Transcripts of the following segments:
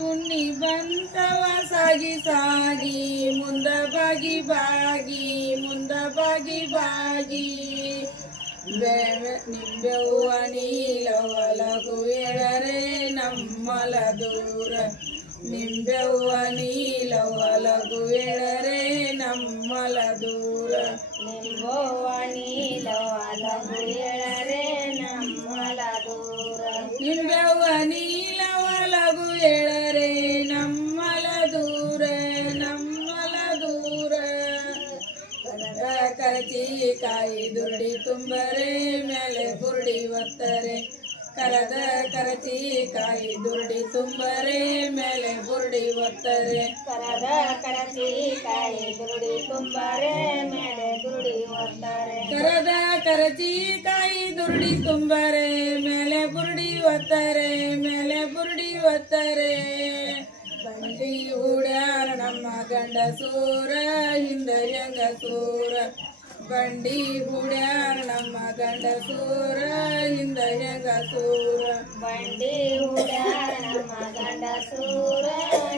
ಹುಣ್ಣಿ ಬಂತವ ಸಾಗಿ ಸಾಗಿ ಮುಂದ ಬಾಗಿ ಬಾಗಿ ಮುಂದ ಬಾಗಿ ಬಾಗಿ ನಿಂಬೆವ್ವ ನೀಲವಲಗು ಎಳರೆ ನಮ್ಮಲ ದೂರ ನಿಂಬೆವ್ವ ನೀಲವಲಗು ಎಳರೆ ನಮ್ಮಲ ದೂರ ನಿಂಬೆವ್ವ ನೀಲವಲಗು ಎಳರೆ ನಮ್ಮಲ ದೂರ ನಿಂಬೆವ್ವ ನೀಲವಲಗು ಎಳರೆ ನಮ್ಮಲ ದೂರ ನಮ್ಮಲ ದೂರ ಕನಕ ಕರಚಿ ಕಾಯಿ ದುರ್ಡಿ ತುಂಬರೆ ಮೇಲೆ ಬುರುಡಿ ಒತ್ತರೆ ಕರದ ಕರಚಿ ಕಾಯಿ ದುರ್ಡಿ ತುಂಬರೆ ಮೇಲೆ ಬುರುಡಿ ಒತ್ತರೆ ಕರದ ಕರಚಿ ಕಾಯಿ ದುರ್ಡಿ ತುಂಬರೆ ಮೇಲೆ ಬುರುಡಿ ಒತ್ತರೆ ಕರದ ಕರಚಿ ಕಾಯಿ ದುರ್ಡಿ ತುಂಬರೆ ಮೇಲೆ ಬುರುಡಿ ಒತ್ತರೆ ಮೇಲೆ ಬುರುಡಿ ಒತ್ತರೆ ಬಂಡಿ ಹೂಡ್ಯಾರ ನಮ್ಮ ಗಂಡಸೂರ ಹಿಂದ ಹೆಂಗಸೂರ ಬಂಡಿ ಹೂಡ್ಯಾರ ನಮ್ಮ ಗಂಡಸೂರ ಹಿಂದ ಹೆಂಗಸೂರ ಬಂಡಿ ಹೂಡ್ಯಾರ ನಮ್ಮ ಗಂಡಸೂರ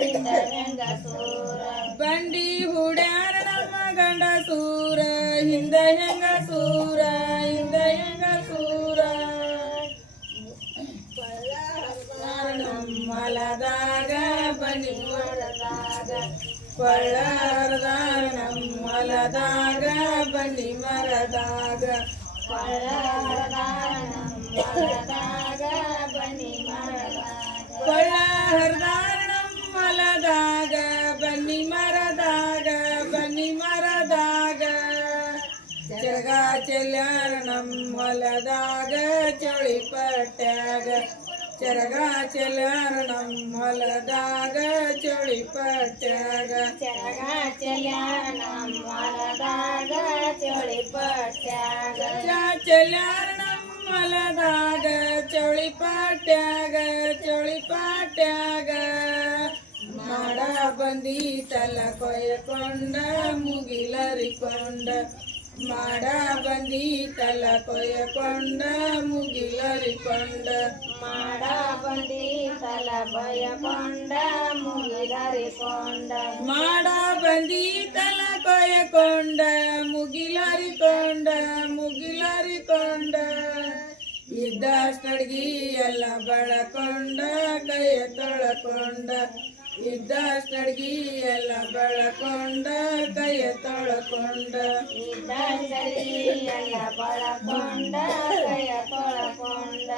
ಹಿಂದ ಹೆಂಗಸೂರ ಬಂಡಿ ಹೂಡ್ಯಾರ ನಮ್ಮ ಗಂಡಸೂರ ಹಿಂದ ಹೆಂಗಸೂರ ಹಿಂದ ಹೆಂಗಸೂರ ನಮ್ಮಲದಾಗ ಬನ್ನಿ ಮರದಾಗ ಕೊಳ್ಳ ಹರದಾರ ನಮ್ಮಲದಾಗ ಬನ್ನಿ ಮರದಾಗ ಕೊಳ್ಳ ಹರದಾರ ನಮ್ಮಲದಾಗ ಬನ್ನಿ ಮರದಾಗ ಕೊಳ್ಳ ಹರದಾರ ನಮ್ಮಲದಾಗ ಬನ್ನಿ ಮರದಾಗ ಬನ್ನಿ ಮರದಾಗ ಜಗ ಚೆಲ್ಯಾರ ನಮ್ಮಲದಾಗ ಚೌಳಿ ಪಟ್ಯಾಗ ಚರಗ ಚೆಲ್ಯಾರ ನಮ್ಮಲದಾಗ ಚೌಳಿ ಪಟ್ಯಾಗ ಚರಗ ಚೆಲ್ಯಾರ ನಮ್ಮಲದಾಗ ಚೌಳಿ ಪಟ್ಯಾಗ ಚೆಲ್ಯಾರ ನಮ್ಮಲದಾಗ ಚೌಳಿ ಪಟ್ಯಾಗ ಚೌಳಿ ಪಟ್ಯಾಗ ಮಾಡ ಬಂದೀತಲ್ಲ ಕೊಯ್ಕೊಂಡ ಮುಗಿಲರಿಕೊಂಡ ಮಾಡ ಬಂದೀತಲ್ಲ ಕೊಯ್ಕೊಂಡ ಮುಗಿಲರಿಕೊಂಡ ಮಾಡ ಬಂದೀತಲ್ಲ ಕೊಯ್ಕೊಂಡ ಮುಗಿಲರಿಕೊಂಡ ಮಾಡ ಬಂದೀತಲ್ಲ ಕೊಯ್ಕೊಂಡ ಮುಗಿಲರಿಕೊಂಡ ಮುಗಿಲರಿಕೊಂಡ ಇದ್ದಷ್ಟಡ್ಗಿ ಎಲ್ಲ ಬಳಕೊಂಡ ಕೈಯ ತೊಳಕೊಂಡ ಇದ್ದಷ್ಟಡ್ಗಿ ಎಲ್ಲ ಬಳಕೊಂಡ ಕೈಯ ತೊಳಕೊಂಡ ಇದ್ದಷ್ಟಡ್ಗಿ ಎಲ್ಲ ಬಳಕೊಂಡ ಕೈಯ ತೊಳಕೊಂಡ